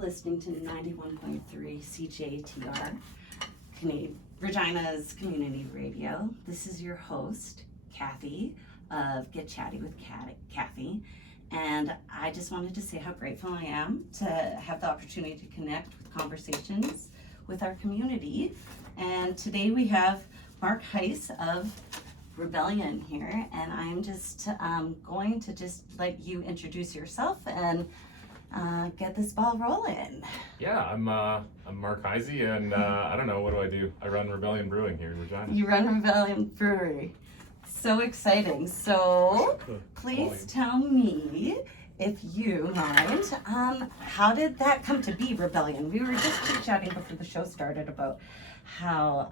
Listening to 91.3 CJTR, Regina's Community Radio. This is your host, Kathy, of Get Chatty with Kathy. And I just wanted to say how grateful I am to have the opportunity to connect with conversations with our community. And today we have Mark Heise of Rebellion here, and I'm just going to just let you introduce yourself and get this ball rolling. Yeah, I'm Mark Heise, and I don't know, what do? I run Rebellion Brewing here in Regina. You run Rebellion Brewery. So exciting. So please tell me, if you mind, how did that come to be, Rebellion? We were just chit-chatting before the show started about how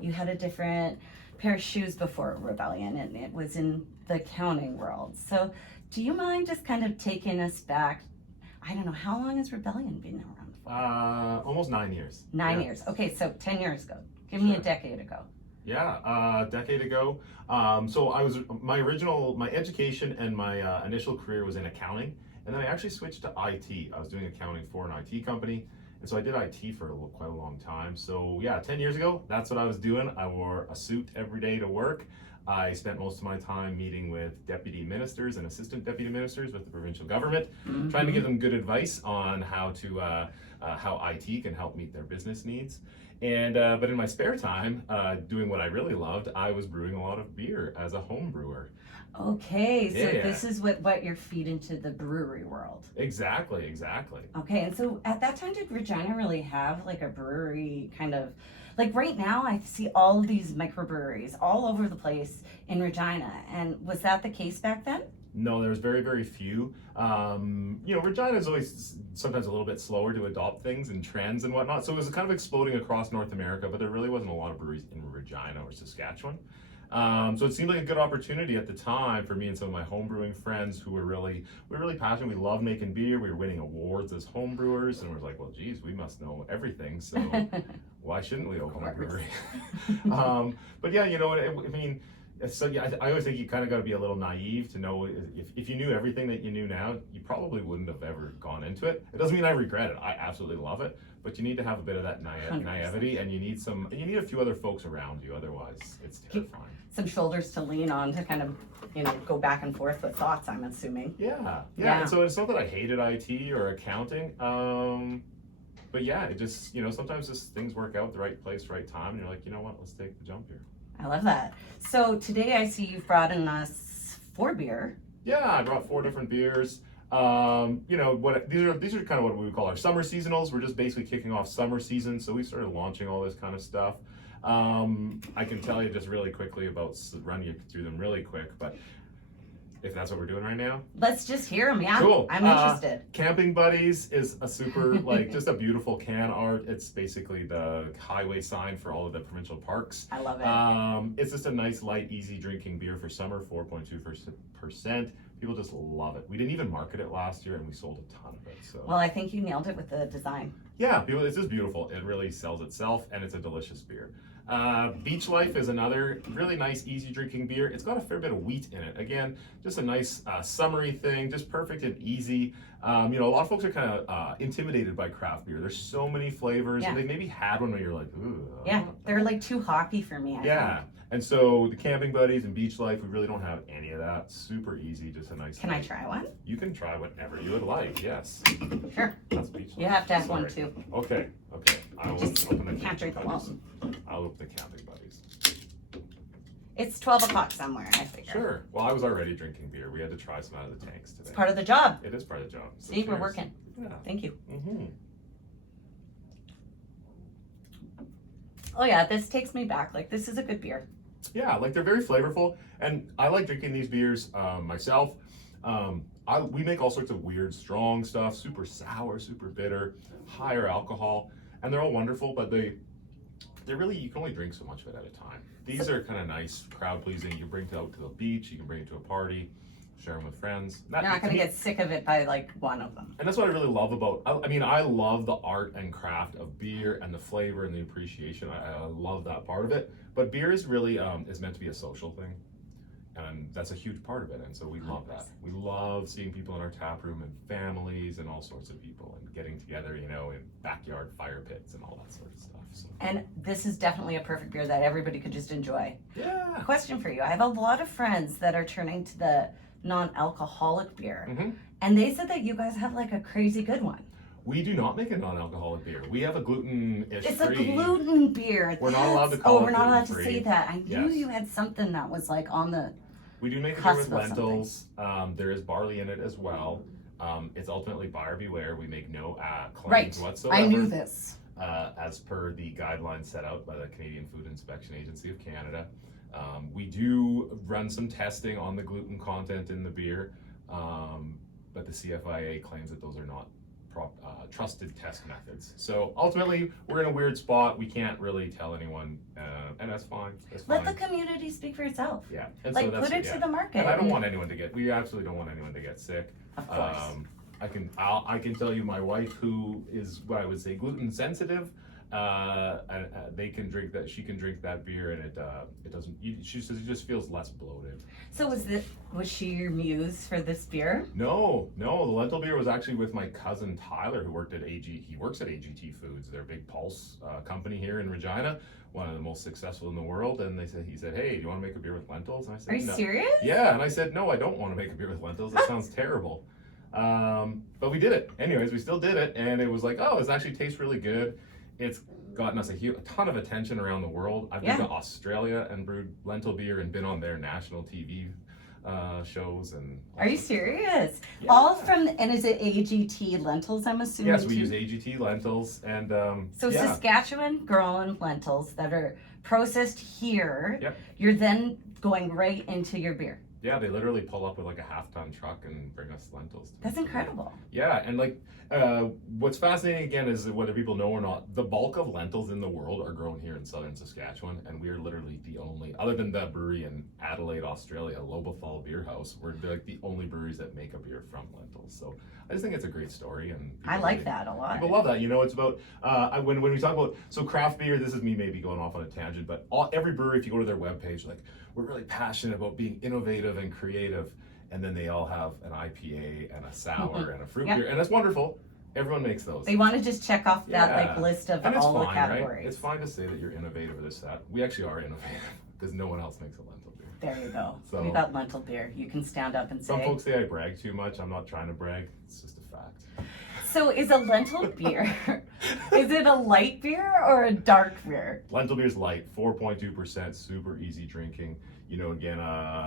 you had a different pair of shoes before Rebellion, and it was in the accounting world. So do you mind just kind of taking us back? I don't know, how long has Rebellion been around for? Almost 9 years. 9 years. Okay, so 10 years ago. Give me a decade ago. Yeah, a decade ago. So I was my education and my initial career was in accounting, and then I actually switched to IT. I was doing accounting for an IT company, and so I did IT for quite a long time. So yeah, 10 years ago, that's what I was doing. I wore a suit every day to work. I spent most of my time meeting with deputy ministers and assistant deputy ministers with the provincial government, trying to give them good advice on how IT can help meet their business needs. And but in my spare time, doing what I really loved, I was brewing a lot of beer as a home brewer. Okay, so this is what you're feed into the brewery world. Exactly. Okay, and so at that time, did Regina really have like a brewery kind of, like right now I see all of these microbreweries all over the place in Regina, and was that the case back then? No, there's very, very few. Regina is always sometimes a little bit slower to adopt things and trends and whatnot, so it was kind of exploding across North America, but there really wasn't a lot of breweries in Regina or Saskatchewan. So it seemed like a good opportunity at the time for me and some of my homebrewing friends who were really passionate. We loved making beer. We were winning awards as homebrewers, and we were like, well, geez, we must know everything. So why shouldn't we open a brewery? But yeah, you know what? I mean, so yeah, I always think you kind of got to be a little naive to know if you knew everything that you knew now, you probably wouldn't have ever gone into it. It doesn't mean I regret it. I absolutely love it. But you need to have a bit of that naivety, and you need a few other folks around you. Otherwise, it's terrifying. Some shoulders to lean on to kind of, go back and forth with thoughts, I'm assuming. Yeah. And so it's not that I hated IT or accounting, but yeah, it just, sometimes just things work out, the right place, right time, and you're like, you know what, let's take the jump here. I love that. So today I see you've brought in us 4 beer. Yeah, I brought 4 different beers. These are kind of what we would call our summer seasonals. We're just basically kicking off summer season, so we started launching all this kind of stuff. I can tell you just really quickly run you through them really quick, but if that's what we're doing right now. Let's just hear them, yeah. Cool. I'm interested. Camping Buddies is a super, just a beautiful can art. It's basically the highway sign for all of the provincial parks. I love it. It's just a nice, light, easy drinking beer for summer, 4.2%. People just love it. We didn't even market it last year, and we sold a ton of it. So. Well, I think you nailed it with the design. Yeah, it's just beautiful. It really sells itself, and it's a delicious beer. Beach Life is another really nice, easy drinking beer. It's got a fair bit of wheat in it. Again, just a nice summery thing, just perfect and easy. A lot of folks are kind of intimidated by craft beer. There's so many flavors, and they maybe had one where you're like, ooh. Yeah, they're like too hoppy for me, I think. And so the Camping Buddies and Beach Life, we really don't have any of that. Super easy, just a nice. Can I try one? You can try whatever you would like, yes. Sure. That's Beach Life. You have to have one too. Okay. I will open the can't drink alone. I'll open the Camping Buddies. It's 12 o'clock somewhere, I figure. Sure. Well, I was already drinking beer. We had to try some out of the tanks today. It's part of the job. It is part of the job. So see, we're working. Yeah. Thank you. Mm-hmm. Oh yeah, this takes me back. Like, this is a good beer. Yeah, they're very flavorful, and I like drinking these beers myself. We make all sorts of weird, strong stuff, super sour, super bitter, higher alcohol, and they're all wonderful, but they're really, you can only drink so much of it at a time. These are kind of nice, crowd pleasing. You can bring it out to the beach, you can bring it to a party, share them with friends. You're not going to get sick of it by like one of them. And that's what I really love about, I love the art and craft of beer and the flavor and the appreciation. I love that part of it. But beer is really, is meant to be a social thing. and that's a huge part of it. And so we love that. We love seeing people in our tap room and families and all sorts of people and getting together, in backyard fire pits and all that sort of stuff. So. And this is definitely a perfect beer that everybody could just enjoy. Yeah. Question for you. I have a lot of friends that are turning to the non-alcoholic beer. Mm-hmm. And they said that you guys have like a crazy good one. We do not make a non-alcoholic beer. We have a gluten-ish It's free. a gluten beer. We're not allowed to call it we're not allowed to gluten-free. say that. I knew Yes. you had something that was like on the... We do make a beer cusp with of something. lentils. There is barley in it as well. It's ultimately buyer beware. We make no claims whatsoever. I knew this. As per the guidelines set out by the Canadian Food Inspection Agency of Canada. We do run some testing on the gluten content in the beer, but the CFIA claims that those are not trusted test methods. So ultimately, we're in a weird spot. We can't really tell anyone, and that's fine. Let the community speak for itself. Yeah, and Like, so that's, put it to the market. And I don't want anyone to get. We absolutely don't want anyone to get sick. Of course. I can tell you, my wife, who is what I would say gluten sensitive, they can drink that. She can drink that beer, and it doesn't. She says it just feels less bloated. So was she your muse for this beer? No. The lentil beer was actually with my cousin Tyler, who worked at AG. He works at AGT Foods, their big pulse company here in Regina, one of the most successful in the world. And he said, "Hey, do you want to make a beer with lentils?" And I said, Are you "No." serious? Yeah, and I said, "No, I don't want to make a beer with lentils. That sounds terrible." But we did it. Anyways, we still did it, and it was like, oh, this actually tastes really good. It's gotten us a ton of attention around the world. I've been to Australia and brewed lentil beer and been on their national TV shows. And Are you serious? Yeah. All from, and is it AGT lentils, I'm assuming? Yes, we too? use AGT lentils, and So yeah. Saskatchewan grown lentils that are processed here, Yep. you're then going right into your beer. Yeah, they literally pull up with like a half-ton truck and bring us lentils. That's incredible. Yeah, and like what's fascinating again is that whether people know or not, the bulk of lentils in the world are grown here in southern Saskatchewan, and we are literally the only, other than the brewery in Adelaide, Australia, Lobethal Beer House, we're like the only breweries that make a beer from lentils. So I just think it's a great story, and I like that a lot. people love that. It's about when we talk about craft beer. This is me maybe going off on a tangent, but every brewery, if you go to their webpage, like, we're really passionate about being innovative and creative, and then they all have an IPA and a sour and a fruit beer, and that's wonderful. Everyone makes those. They want to just check off that like list of and it's all fine, the categories. Right? It's fine to say that you're innovative or this, that. We actually are innovative because no one else makes a lentil beer. There you go. So, we got lentil beer. You can stand up and say. Some folks say I brag too much. I'm not trying to brag. It's just a fact. So is a lentil beer, is it a light beer or a dark beer? Lentil beer's light, 4.2%, super easy drinking. Again,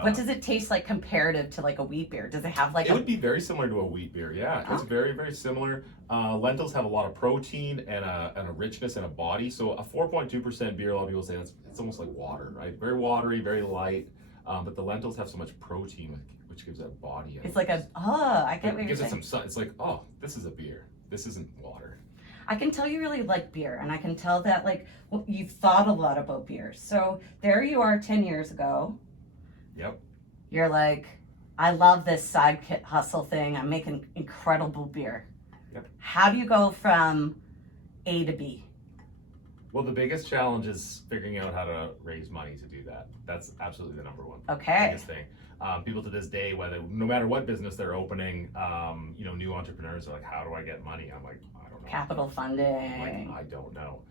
what does it taste like comparative to like a wheat beer? Does it have like it would be very similar to a wheat beer, yeah. It's very, very similar. Lentils have a lot of protein and a richness and a body. So a 4.2% beer, a lot of people say it's almost like water, right? Very watery, very light. But the lentils have so much protein, which gives that body. It's like I get what you're saying. It gives it saying. some sun. It's like, oh, this is a beer. This isn't water. I can tell you really like beer, and I can tell that like you've thought a lot about beer. So there you are 10 years ago. Yep. You're like, I love this side hustle thing. I'm making incredible beer. Yep. How do you go from A to B? Well, the biggest challenge is figuring out how to raise money to do that. That's absolutely the number one biggest thing. People to this day, no matter what business they're opening, new entrepreneurs are like, how do I get money? I'm like, I don't know. Capital funding. I don't know.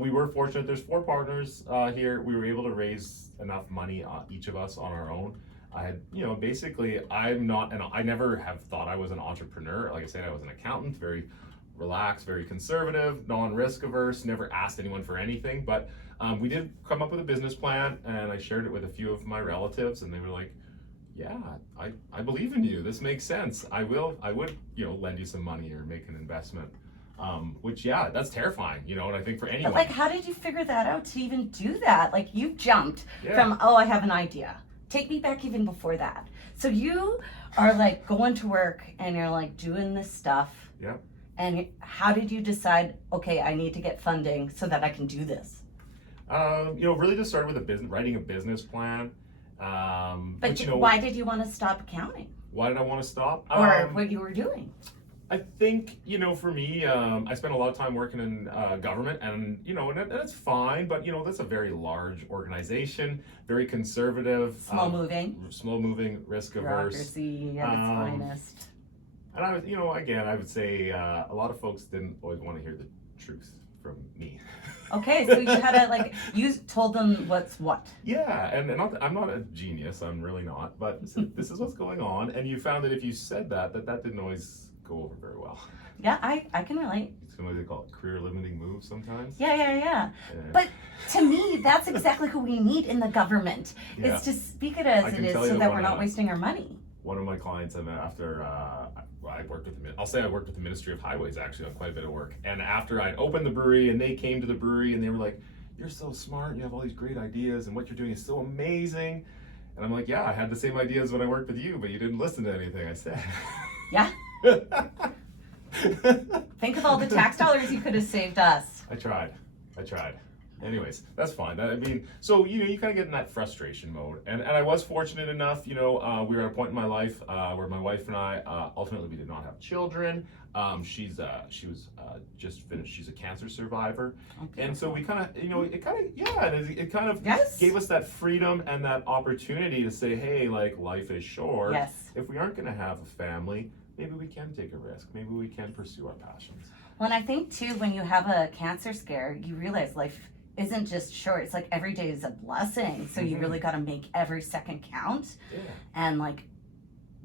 We were fortunate. There's 4 partners here. We were able to raise enough money, each of us on our own. I had, basically, I never have thought I was an entrepreneur. Like I said, I was an accountant, very relaxed, very conservative, non-risk averse, never asked anyone for anything. But we did come up with a business plan, and I shared it with a few of my relatives, and they were like, yeah, I believe in you. This makes sense. I would, lend you some money or make an investment. Which, that's terrifying, and I think for anyone. But like, how did you figure that out to even do that? Like, you jumped from, I have an idea. Take me back even before that. So you are like going to work and you're like doing this stuff. Yeah. And how did you decide, okay, I need to get funding so that I can do this? Really just started with writing a business plan. But why did you want to stop accounting? Why did I want to stop? Or what you were doing? I think, for me, I spent a lot of time working in government, and and that's fine, but that's a very large organization, very conservative, Slow moving. slow moving, risk averse. Bureaucracy at its Um, finest. and I would, again, I would say a lot of folks didn't always want to hear the truth from me. Okay, so you had to you told them what's what. Yeah, and not I'm not a genius, I'm really not, but this is what's going on, and you found that if you said that didn't always go over very well. Yeah, I can relate. It's what they call it, career limiting moves sometimes. Yeah. But to me, that's exactly who we need in the government. Yeah. It's to speak it as it is so that we're not wasting our money. One of my clients, and after I worked with I worked with the Ministry of Highways actually on quite a bit of work. And after I'd opened the brewery and they came to the brewery and they were like, "You're so smart, you have all these great ideas and what you're doing is so amazing." And I'm like, "Yeah, I had the same ideas when I worked with you, but you didn't listen to anything I said." Yeah. Think of all the tax dollars you could have saved us. I tried. Anyways, that's fine. So you kind of get in that frustration mode, and I was fortunate enough. We were at a point in my life where my wife and I ultimately we did not have children. She was just finished. She's a cancer survivor, and so we kind of it kind of Yes. gave us that freedom and that opportunity to say, hey, like life is short. Yes. If we aren't going to have a family, maybe we can take a risk. Maybe we can pursue our passions. Well, and I think too, when you have a cancer scare, you realize life isn't just short. It's like every day is a blessing. So you really got to make every second count. Yeah. And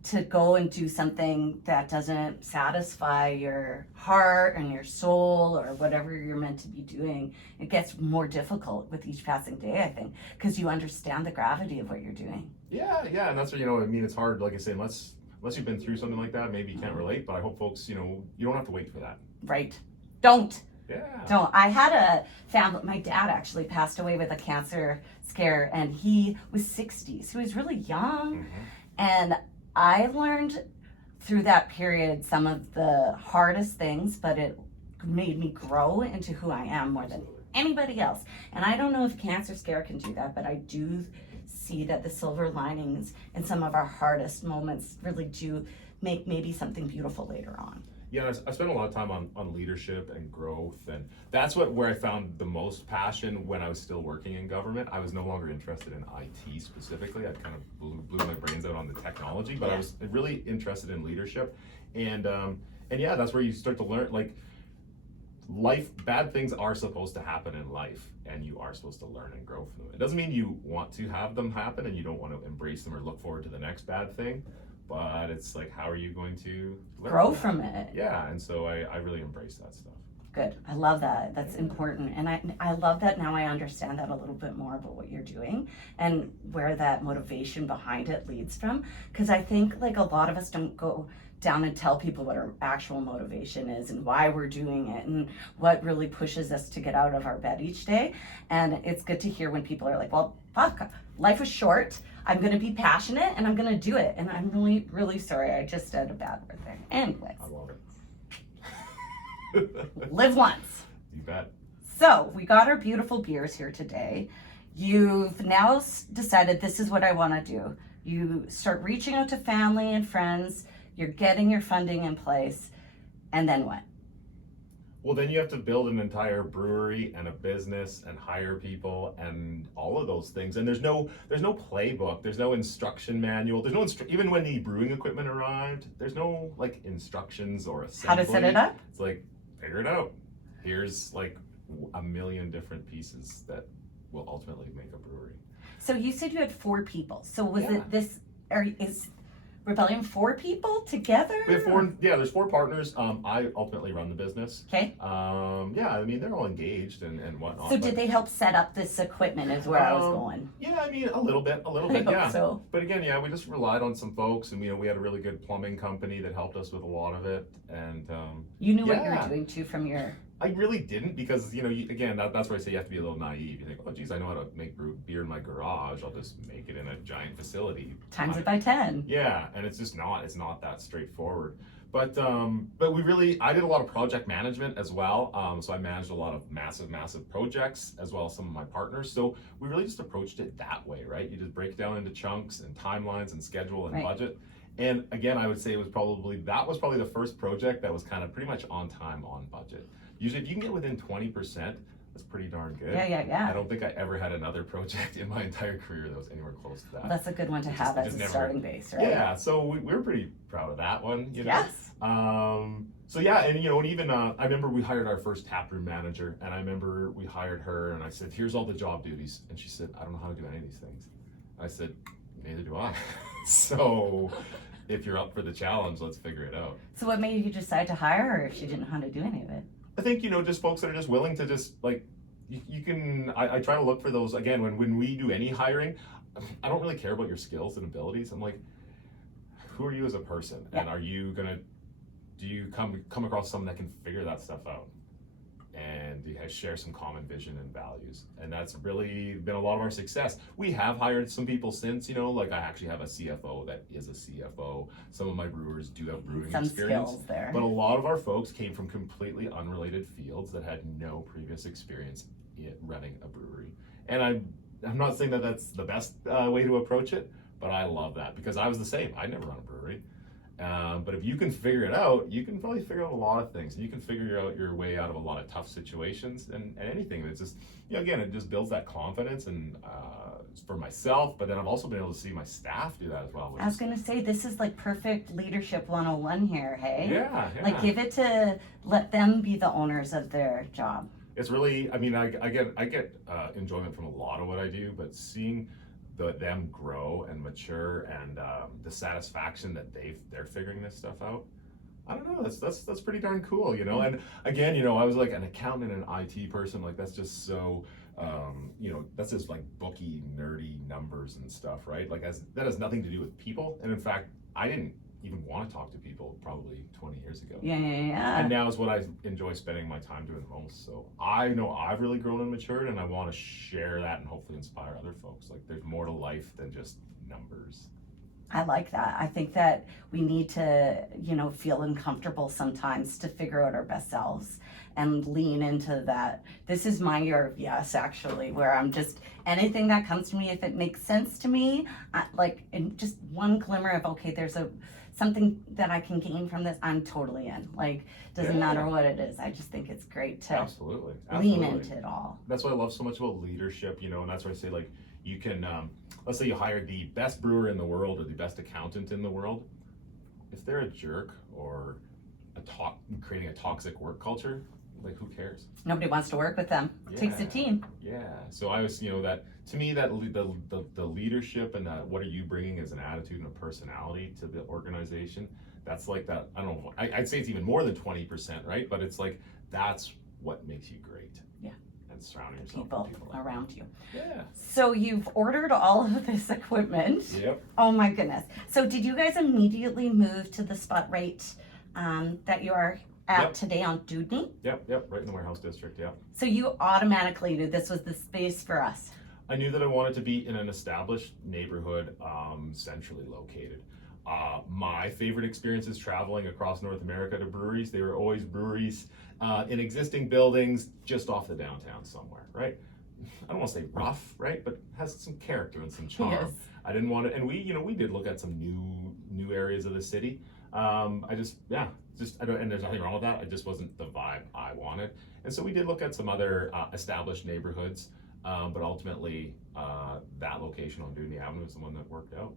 to go and do something that doesn't satisfy your heart and your soul or whatever you're meant to be doing, it gets more difficult with each passing day, I think, because you understand the gravity of what you're doing. Yeah, and that's what it's hard, like I say, unless you've been through something like that, maybe you can't relate, but I hope folks, you don't have to wait for that. Right. Don't. Yeah. Don't. I had a family, my dad actually passed away with a cancer scare and he was 60, so he was really young. Mm-hmm. And I learned through that period some of the hardest things, but it made me grow into who I am more than anybody else. And I don't know if cancer scare can do that, but I do see that the silver linings in some of our hardest moments really do make maybe something beautiful later on. Yeah, I spent a lot of time on leadership and growth, and that's where I found the most passion when I was still working in government. I was no longer interested in IT specifically. I kind of blew my brains out on the technology, but I was really interested in leadership, and yeah, that's where you start to learn bad things are supposed to happen in life, and you are supposed to learn and grow from them. It doesn't mean you want to have them happen and you don't want to embrace them or look forward to the next bad thing. But it's like, how are you going to grow from it? Yeah, and so I really embrace that stuff. Good. I love that. That's important. And I love that now I understand that a little bit more about what you're doing and where that motivation behind it leads from. Because I think a lot of us don't go down and tell people what our actual motivation is and why we're doing it and what really pushes us to get out of our bed each day. And it's good to hear when people are like, well, fuck, life is short. I'm going to be passionate and I'm going to do it. And I'm really, really sorry. I just said a bad word there. Anyways. I love it. Live once. You bet. So we got our beautiful beers here today. You've now decided this is what I want to do. You start reaching out to family and friends. You're getting your funding in place. And then what? Well, then you have to build an entire brewery and a business and hire people and all of those things. And there's no playbook. There's no instruction manual. There's no even when the brewing equipment arrived, there's no instructions or assembly. How to set it up? It's figure it out. Here's a million different pieces that will ultimately make a brewery. So you said you had 4 people. So was it this, is Rebellion 4 people together? We have 4. Yeah, there's 4 partners. I ultimately run the business. Okay. Yeah, they're all engaged and whatnot. So did they help set up this equipment? Is where I was going. Yeah, a little bit. I hope so. But again, we just relied on some folks, and we had a really good plumbing company that helped us with a lot of it. And you knew what you were doing too from your. I really didn't because again that's where I say you have to be a little naive. You think, oh geez, I know how to make beer in my garage. I'll just make it in a giant facility. Times it by 10. Yeah, and it's just not. It's not that straightforward. But I did a lot of project management as well. So I managed a lot of massive projects as well as some of my partners. So we really just approached it that way, right? You just break it down into chunks and timelines and schedule and budget. And again, I would say that was probably the first project that was kind of pretty much on time, on budget. Usually if you can get within 20%, that's pretty darn good. Yeah. I don't think I ever had another project in my entire career that was anywhere close to that. Well, that's a good one to have as a starting base, right? Yeah, so we were pretty proud of that one, you know? Yes. So yeah, and and even I remember we hired our first taproom manager, and I remember we hired her, and I said, "Here's all the job duties," and she said, "I don't know how to do any of these things." I said, "Neither do I." So if you're up for the challenge, let's figure it out. So what made you decide to hire her if she didn't know how to do any of it? I think, just folks that are just willing to just like, you can, I try to look for those, again, when we do any hiring, I don't really care about your skills and abilities. I'm like, who are you as a person? Yeah. And do you come across someone that can figure that stuff out? And you share some common vision and values. And that's really been a lot of our success. We have hired some people since, like I actually have a CFO that is a CFO. Some of my brewers do have brewing some experience. Skills there. But a lot of our folks came from completely unrelated fields that had no previous experience in running a brewery. And I'm not saying that that's the best way to approach it, but I love that because I was the same. I never run a brewery. But if you can figure it out, you can probably figure out a lot of things. You can figure out your way out of a lot of tough situations and anything. It's just, again, it just builds that confidence and for myself, but then I've also been able to see my staff do that as well. I was going to say, this is like perfect leadership 101 here, hey? Yeah. Like give it to, let them be the owners of their job. It's really, I mean, I get enjoyment from a lot of what I do, but seeing them grow and mature and the satisfaction that they're figuring this stuff out, I don't know, that's pretty darn cool, and again, I was like an accountant and an IT person, like that's just so that's just like booky nerdy numbers and stuff, right? Like that has nothing to do with people, and in fact I didn't even want to talk to people probably 20 years ago. Yeah. And now is what I enjoy spending my time doing most. So I know I've really grown and matured, and I want to share that and hopefully inspire other folks. Like there's more to life than just numbers. I like that. I think that we need to, feel uncomfortable sometimes to figure out our best selves and lean into that. This is my year of yes, actually, where I'm just, anything that comes to me, if it makes sense to me, in just one glimmer of, okay, there's something that I can gain from this, I'm totally in. Like, doesn't matter what it is. I just think it's great to Absolutely. lean into it all. That's what I love so much about leadership, and that's why I say, like, you can, let's say you hire the best brewer in the world or the best accountant in the world. If they're a jerk or creating a toxic work culture, like who cares? Nobody wants to work with them. It takes a team. Yeah. So I was, that to me, that the leadership and that what are you bringing as an attitude and a personality to the organization, that's like that. I don't know. I'd say it's even more than 20%, right? But it's like that's what makes you great. Yeah. And surrounding yourself with people around you. Yeah. So you've ordered all of this equipment. Yep. Oh my goodness. So did you guys immediately move to the spot right that you are at today on Dudney? Yep, right in the warehouse district, yeah. So you automatically knew this was the space for us. I knew that I wanted to be in an established neighborhood, centrally located. My favorite experiences traveling across North America to breweries, they were always breweries in existing buildings just off the downtown somewhere, right? I don't want to say rough, right? But has some character and some charm. Yes. I didn't want to, and we did look at some new areas of the city. And there's nothing wrong with that. It just wasn't the vibe I wanted. And so we did look at some other established neighborhoods, but ultimately that location on Dudney Avenue is the one that worked out.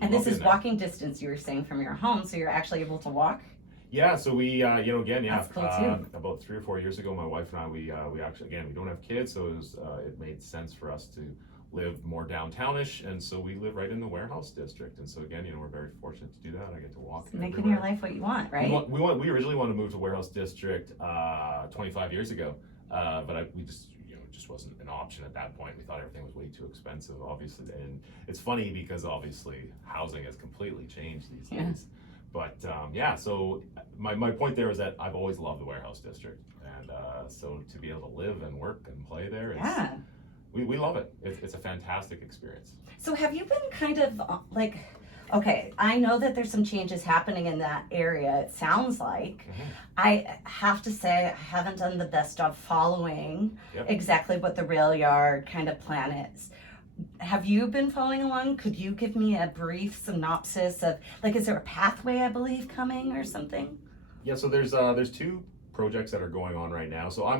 And this is walking distance, you were saying, from your home, so you're actually able to walk? Yeah, so we, That's cool too. About 3 or 4 years ago, my wife and I, we actually, again, we don't have kids, so it made sense for us to live more downtownish, and so we live right in the warehouse district. And so again, we're very fortunate to do that. I get to walk. Making your life what you want, right? We originally wanted to move to warehouse district 25 years ago, but we just just wasn't an option at that point. We thought everything was way too expensive, obviously. And it's funny because obviously housing has completely changed these days. But so my point there is that I've always loved the warehouse district, and so to be able to live and work and play there, we love it. It's a fantastic experience. So have you been kind of okay, I know that there's some changes happening in that area, it sounds like. I have to say I haven't done the best job following exactly what the rail yard kind of plan is. have you been following along? Could you give me a brief synopsis of, like, is there a pathway, I believe, coming or something? Yeah, so there's two projects that are going on right now. So I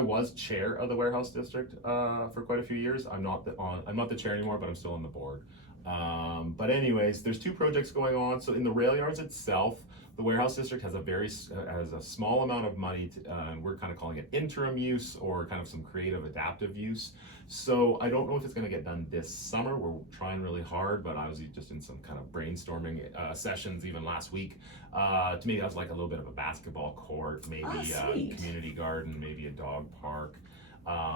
was chair of the warehouse district for quite a few years. I'm not the chair anymore, but I'm still on the board. But anyways, there's two projects going on. So in the rail yards itself, the warehouse district has a small amount of money, and we're kind of calling it interim use or kind of some creative adaptive use. So I don't know if it's going to get done this summer. We're trying really hard, but I was just in some kind of brainstorming sessions even last week. To me, that was like a little bit of a basketball court, maybe a community garden, maybe a dog park.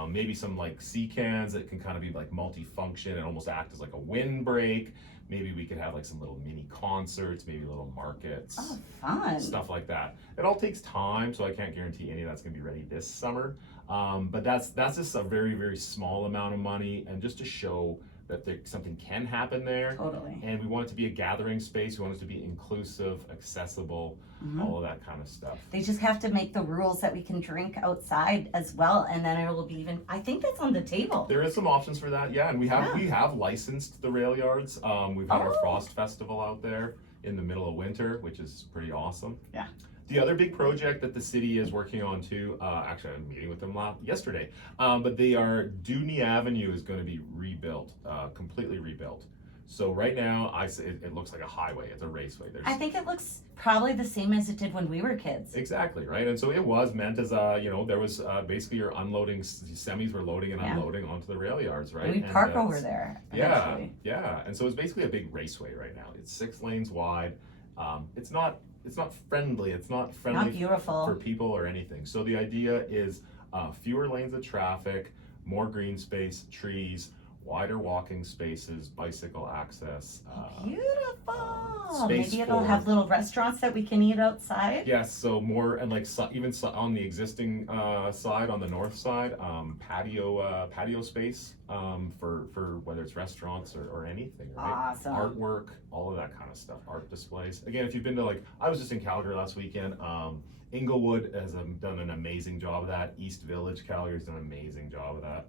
Maybe some like sea cans that can kind of be like multi-function and almost act as like a windbreak. Maybe we could have like some little mini concerts, maybe little markets. Oh, fun. Stuff like that. It all takes time, so I can't guarantee any of that's gonna be ready this summer. But that's just a very, very small amount of money, and just to show that something can happen there. Totally. And we want it to be a gathering space. We want it to be inclusive, accessible, all of that kind of stuff. They just have to make the rules that we can drink outside as well, and then it will be even, I think that's on the table. There is some options for that, yeah, and we have licensed the rail yards. We've had our Frost Festival out there in the middle of winter, which is pretty awesome. Yeah. The other big project that the city is working on too, actually I had a meeting with them yesterday, but Dewdney Avenue is going to be rebuilt, completely rebuilt. So right now, it looks like a highway. It's a raceway. I think it looks probably the same as it did when we were kids. Exactly, right? And so it was meant as there was basically your unloading, semis were loading and unloading onto the rail yards, right? And we park over there eventually. Yeah. And so it's basically a big raceway right now. It's 6 lanes wide. It's not friendly. It's not friendly Not beautiful for people or anything. So the idea is fewer lanes of traffic, more green space, trees, wider walking spaces, bicycle access. Beautiful. Maybe it'll have little restaurants that we can eat outside. Yes, so more, and like even on the existing side, on the north side, patio space for whether it's restaurants or anything, right? Awesome. Artwork, all of that kind of stuff, art displays. Again, if you've been to I was just in Calgary last weekend. Inglewood has done an amazing job of that. East Village, Calgary has done an amazing job of that.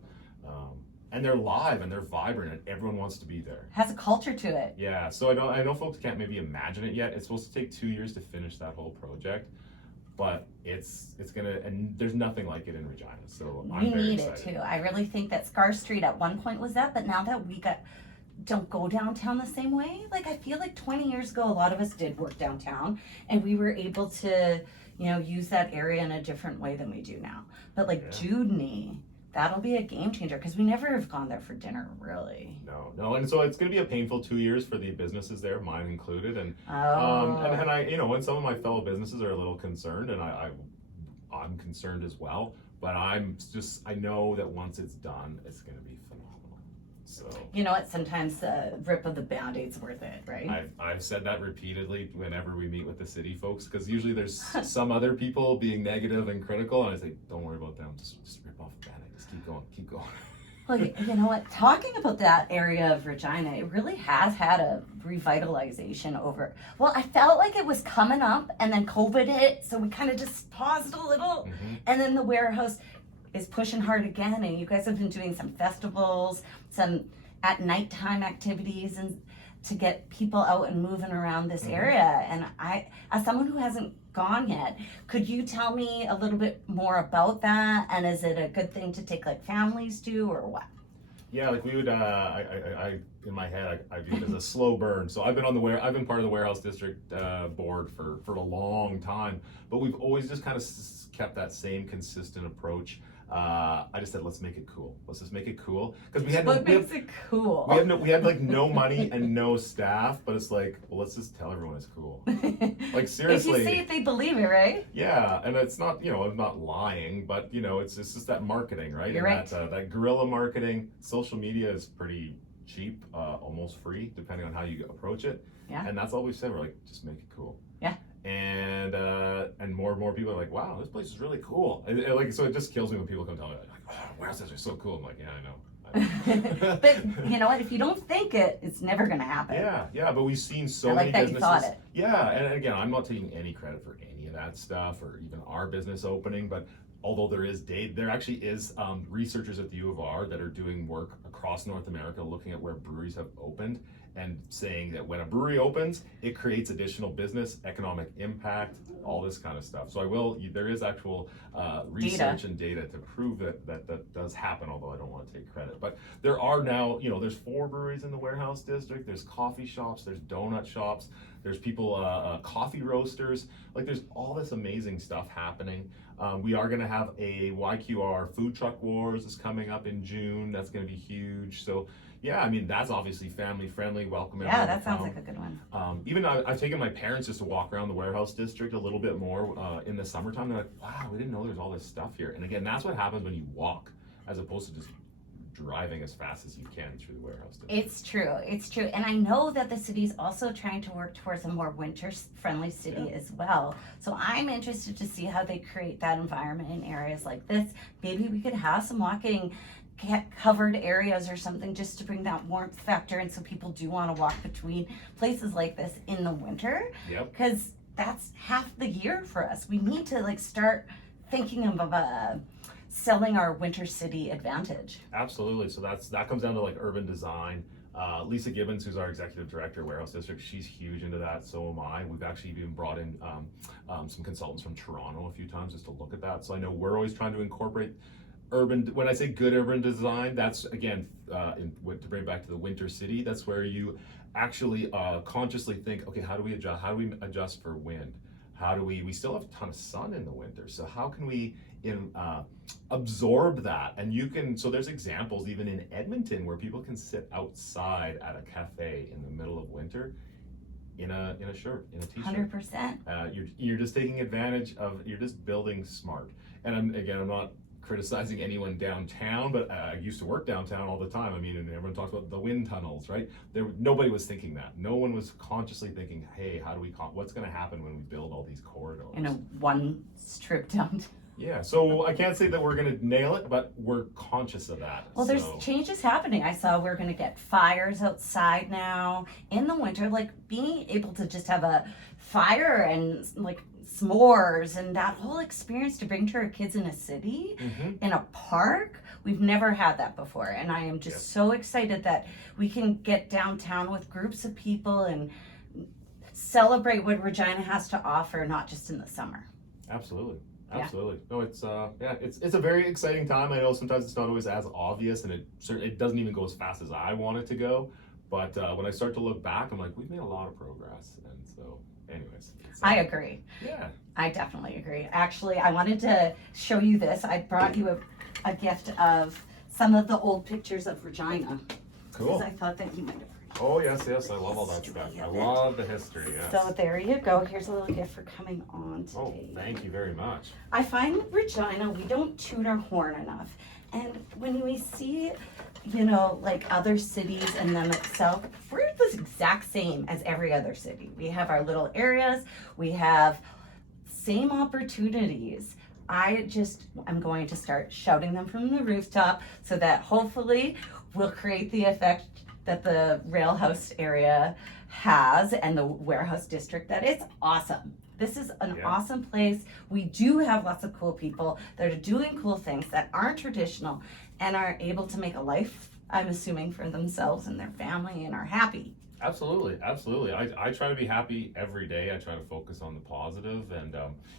And they're live and they're vibrant and everyone wants to be there. Has a culture to it. Yeah, so I know folks can't maybe imagine it yet. It's supposed to take 2 years to finish that whole project, but it's gonna, and there's nothing like it in Regina. So I'm very excited. It too. I really think that Scar Street at one point was that, but now that we don't go downtown the same way. Like I feel like 20 years ago, a lot of us did work downtown and we were able to, use that area in a different way than we do now. But Dewdney, that'll be a game changer because we never have gone there for dinner, really. No, and so it's going to be a painful 2 years for the businesses there, mine included, and I, and some of my fellow businesses are a little concerned, and I'm concerned as well. But I know that once it's done, it's going to be phenomenal. So you know what? Sometimes the rip of the Band-Aid's worth it, right? I've said that repeatedly whenever we meet with the city folks, because usually there's some other people being negative and critical, and I say, don't worry about them, just rip off the Band-Aid. Keep going. Well, you know what? Talking about that area of Regina, it really has had a revitalization over. Well, I felt like it was coming up, and then COVID hit, so we kind of just paused a little, and then the warehouse is pushing hard again, and you guys have been doing some festivals, some at nighttime activities, and to get people out and moving around this area. And I, as someone who hasn't gone yet, could you tell me a little bit more about that? And is it a good thing to take families to, or what? Yeah, we would. I in my head, I view it as a slow burn. So I've been I've been part of the warehouse district board for a long time, but we've always just kind of kept that same consistent approach. I just said, let's make it cool. Let's just make it cool. Because we had What makes it cool? We had no money and no staff, but it's well, let's just tell everyone it's cool. Seriously. If you say it, they believe it, right? Yeah, and it's not, I'm not lying, but it's just that marketing, right? You're right. That guerrilla marketing. Social media is pretty cheap, almost free, depending on how you approach it. Yeah. And that's all we've said. We're just make it cool. Yeah. And more and more people are like, wow, this place is really cool. So it just kills me when people come tell me, oh, warehouse is so cool. I'm like, yeah, I know. But you know what? If you don't think it, it's never going to happen. Yeah. But we've seen so many businesses. You thought it. Yeah, and again, I'm not taking any credit for any of of that stuff, or even our business opening. But although there is data, there actually is researchers at the U of R that are doing work across North America looking at where breweries have opened and saying that when a brewery opens, it creates additional business, economic impact, all this kind of stuff. So there is actual research and data to prove that does happen, although I don't want to take credit. But there are now, there's 4 breweries in the Warehouse District, there's coffee shops, there's donut shops, there's people, coffee roasters, like there's all this amazing stuff happening. We are gonna have a YQR Food Truck Wars is coming up in June, that's gonna be huge. So yeah, I mean, that's obviously family friendly, welcoming. Yeah, that sounds like a good one. Even I've taken my parents just to walk around the Warehouse District a little bit more in the summertime. They're like, wow, we didn't know there's all this stuff here. And again, that's what happens when you walk, as opposed to just driving as fast as you can through the Warehouse District. It's true. And I know that the city's also trying to work towards a more winter-friendly city as well. So I'm interested to see how they create that environment in areas like this. Maybe we could have some walking covered areas or something just to bring that warmth factor in, so people do want to walk between places like this in the winter. Yep. Because that's half the year for us. We need to start thinking of selling our winter city advantage. Absolutely. So that comes down to urban design. Lisa Gibbons, who's our executive director, Warehouse District, she's huge into that. So am I. We've actually even brought in some consultants from Toronto a few times just to look at that. So I know we're always trying to incorporate when I say good urban design, that's again, to bring it back to the winter city, that's where you actually consciously think, okay, how do we adjust for wind? We still have a ton of sun in the winter, so how can we absorb that? And so there's examples even in Edmonton where people can sit outside at a cafe in the middle of winter in a shirt, in a t-shirt. 100%. You're just taking advantage you're just building smart. And I'm not criticizing anyone downtown, but I used to work downtown all the time. I mean, and everyone talks about the wind tunnels, right? Nobody was thinking that. No one was consciously thinking, hey, what's going to happen when we build all these corridors? In a one strip down. Yeah, so I can't say that we're going to nail it, but we're conscious of that. Well, there's changes happening. I saw we're going to get fires outside now in the winter, being able to just have a fire and s'mores and that whole experience to bring to our kids in a city, in a park. We've never had that before, and I am just so excited that we can get downtown with groups of people and celebrate what Regina has to offer, not just in the summer. Absolutely. No, it's a very exciting time. I know sometimes it's not always as obvious, and it doesn't even go as fast as I want it to go, but when I start to look back, I'm like, we've made a lot of progress. And so anyways, I agree. Yeah, I definitely agree. Actually, I wanted to show you this. I brought you a gift of some of the old pictures of Regina. Cool. Because I thought that you might have. Oh yes, I love all that stuff. I love the history. Yes. So there you go. Here's a little gift for coming on today. Oh, thank you very much. I find Regina, we don't toot our horn enough, and when we see, other cities and them itself, we're the exact same as every other city. We have our little areas. We have same opportunities. I'm going to start shouting them from the rooftop so that hopefully we'll create the effect that the Railhouse area has and the Warehouse District, that it's awesome. This is an awesome place. We do have lots of cool people that are doing cool things that aren't traditional and are able to make a life, I'm assuming, for themselves and their family, and are happy. Absolutely. I try to be happy every day. I try to focus on the positive, and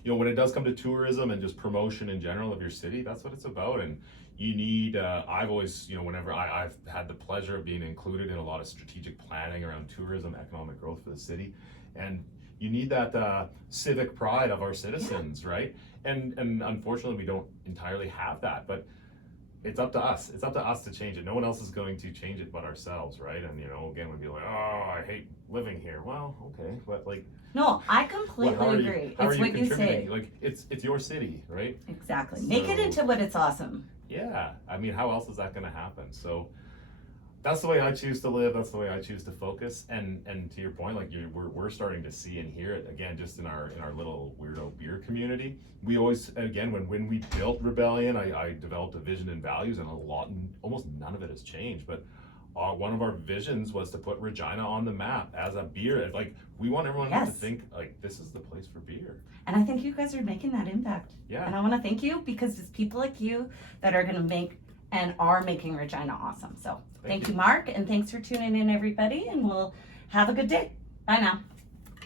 when it does come to tourism and just promotion in general of your city, that's what it's about. And you need, I've always, whenever I've had the pleasure of being included in a lot of strategic planning around tourism, economic growth for the city, and you need that civic pride of our citizens, right? And unfortunately, we don't entirely have that, but it's up to us. It's up to us to change it. No one else is going to change it but ourselves, right? And again, we'd be like, oh, I hate living here. Well, okay, but no, I completely agree. How it's are what you say. It's your city, right? Exactly. Make it into what it's awesome. Yeah, I mean, how else is that going to happen? So that's the way I choose to live. That's the way I choose to focus. And to your point, we're starting to see and hear it again, just in our little weirdo beer community. We always, again, when we built Rebellion, I developed a vision and values, and almost none of it has changed. But one of our visions was to put Regina on the map as a beer. Like, we want everyone to Yes. think, like, this is the place for beer. And I think you guys are making that impact. Yeah. And I want to thank you because it's people like you that are going to make and are making Regina awesome. So thank you, Mark, and thanks for tuning in, everybody, and we'll have a good day. Bye now.